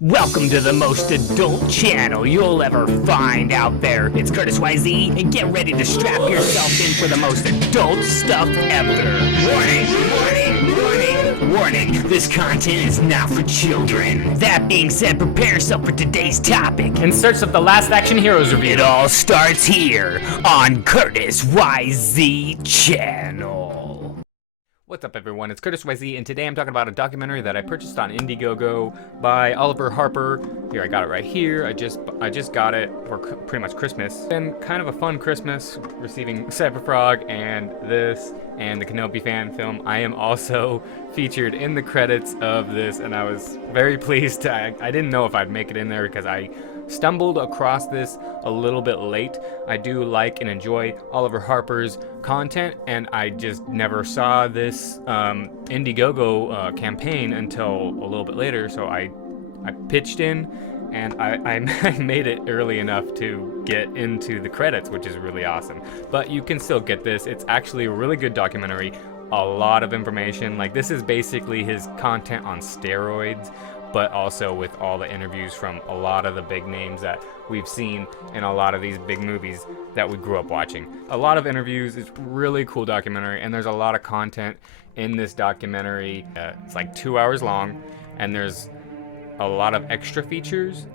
Welcome to the most adult channel you'll ever find out there. It's Curtis YZ, and get ready to strap yourself in for the most adult stuff ever. Warning, this content is not for children. That being said, prepare yourself for today's topic. In search of the Last Action Heroes review. It all starts here on Curtis YZ channel. What's up, everyone? It's Curtis YZ, and today I'm talking about a documentary that I purchased on Indiegogo by Oliver Harper. Here, I got it right here. I just got it for pretty much Christmas. And kind of a fun Christmas, receiving Cyberfrog and this and the Kenobi fan film. I am also featured in the credits of this, and I was very pleased. I didn't know if I'd make it in there because I stumbled across this a little bit late. I do like and enjoy Oliver Harper's content, and I just never saw this Indiegogo campaign until a little bit later, so I pitched in, and I made it early enough to get into the credits, which is really awesome. But you can still get this. It's actually a really good documentary, a lot of information. Like, this is basically his content on steroids, but also with all the interviews from a lot of the big names that we've seen in a lot of these big movies that we grew up watching. A lot of interviews. It's a really cool documentary, and there's a lot of content in this documentary. It's like 2 hours long, and there's a lot of extra features.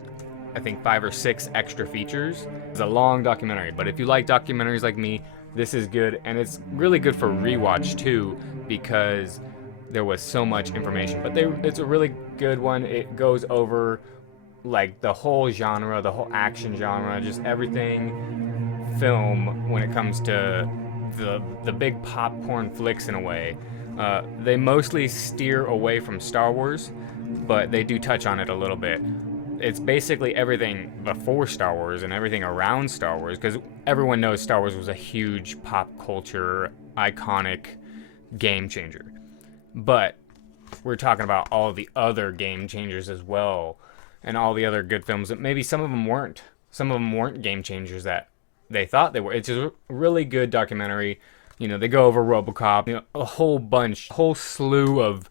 I think 5 or 6 extra features. It's a long documentary, but if you like documentaries like me, this is good, and it's really good for rewatch too, because there was so much information. But it's a really good one. It goes over like the whole genre, the whole action genre, just everything film when it comes to the big popcorn flicks in a way. They mostly steer away from Star Wars, but they do touch on it a little bit. It's basically everything before Star Wars and everything around Star Wars, because everyone knows Star Wars was a huge pop culture, iconic game changer. But we're talking about all the other game changers as well, and all the other good films that maybe some of them weren't. Some of them weren't game changers that they thought they were. It's a really good documentary. You know, they go over RoboCop, a whole slew of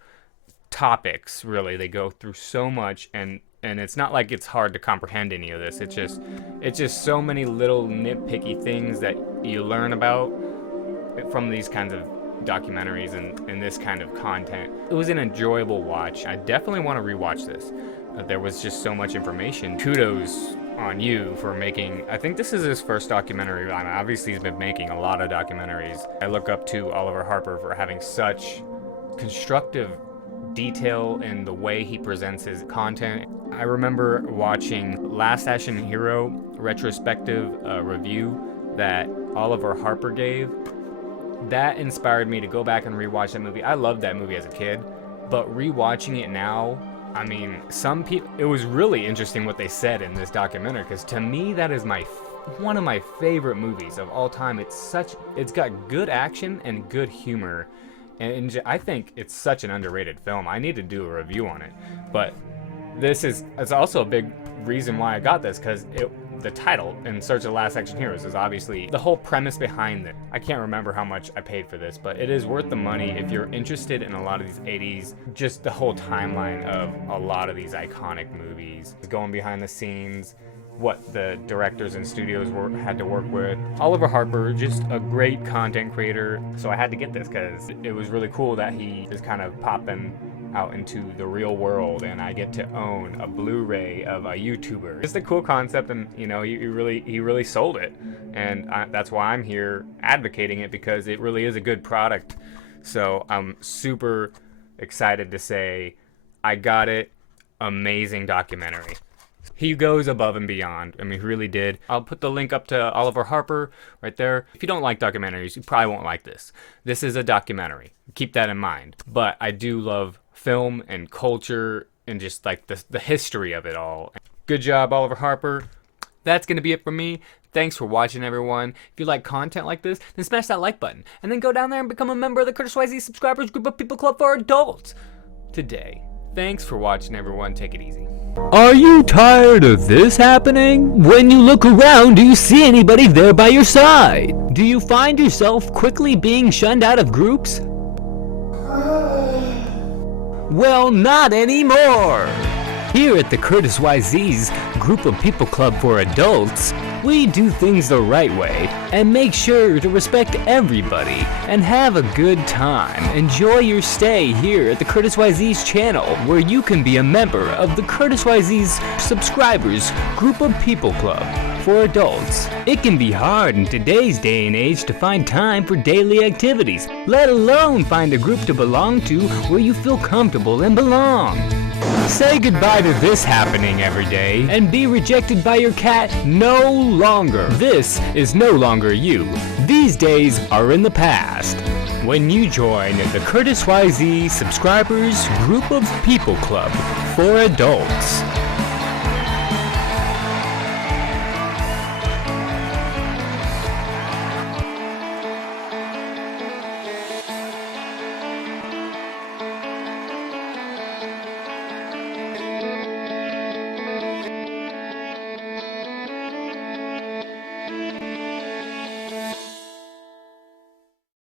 topics, really. They go through so much, and it's not like it's hard to comprehend any of this. It's just so many little nitpicky things that you learn about from these kinds of documentaries and this kind of content. It was an enjoyable watch. I definitely want to rewatch this. There was just so much information. Kudos on you for making, I think this is his first documentary. I mean, obviously he's been making a lot of documentaries. I look up to Oliver Harper for having such constructive detail in the way he presents his content. I remember watching Last Action Hero retrospective review that Oliver Harper gave. That inspired me to go back and rewatch that movie. I loved that movie as a kid, but rewatching it now, I mean, some people, it was really interesting what they said in this documentary, because to me that is one of my favorite movies of all time. It's got good action and good humor, and I think it's such an underrated film. I need to do a review on it, but it's also a big reason why I got this, because the title, In Search of the Last Action Heroes, is obviously the whole premise behind it. I can't remember how much I paid for this, but it is worth the money if you're interested in a lot of these 80s, just the whole timeline of a lot of these iconic movies, going behind the scenes, what the directors and studios had to work with. Oliver Harper, just a great content creator, so I had to get this because it was really cool that he is kind of popping out into the real world, and I get to own a Blu-ray of a YouTuber. It's a cool concept, and he really sold it, and that's why I'm here advocating it, because it really is a good product. So I'm super excited to say I got it. Amazing documentary. He goes above and beyond. I mean, he really did. I'll put the link up to Oliver Harper right there. If you don't like documentaries, you probably won't like this. This is a documentary. Keep that in mind. But I do love film and culture and just like the history of it all. Good job, Oliver Harper. That's going to be it from me. Thanks for watching, everyone. If you like content like this, then smash that like button. And then go down there and become a member of the Curtis YZ Subscribers Group of People Club for Adults today. Thanks for watching, everyone. Take it easy. Are you tired of this happening? When you look around, do you see anybody there by your side? Do you find yourself quickly being shunned out of groups? Well, not anymore! Here at the Curtis YZ's Group of People Club for Adults, we do things the right way and make sure to respect everybody and have a good time. Enjoy your stay here at the Curtis YZ's channel, where you can be a member of the Curtis YZ's subscribers Group of People Club for Adults. It can be hard in today's day and age to find time for daily activities, let alone find a group to belong to where you feel comfortable and belong. Say goodbye to this happening every day and be rejected by your cat no longer. This is no longer you. These days are in the past. When you join the Curtis YZ Subscribers Group of People Club for Adults.